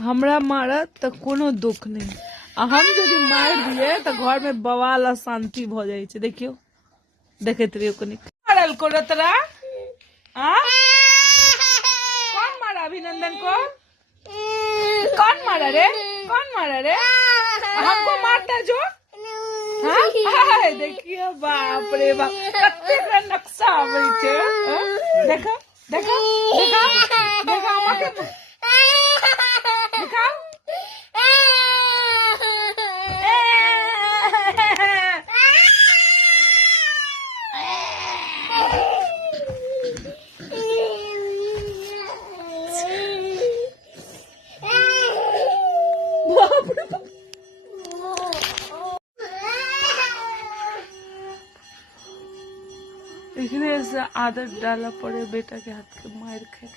हमरा मारा तो कोनो दुख नहीं, हम यदि मार दिए तो घर में बवाल अशांति भ जाए छे। देखियो देखत रहियो कनी मारल को रतरा। हाँ कौन मारा अभिनंदन को? कौन मारा रे? कौन मारा रे? हमको मारता जो। हाँ देखियो बाप रे बाप कते का नक्शा आवे छे। देखो देखो देखो देखो हमके देखो इकरे से आदत डाला पड़े बेटा के हाथ के मार खाए।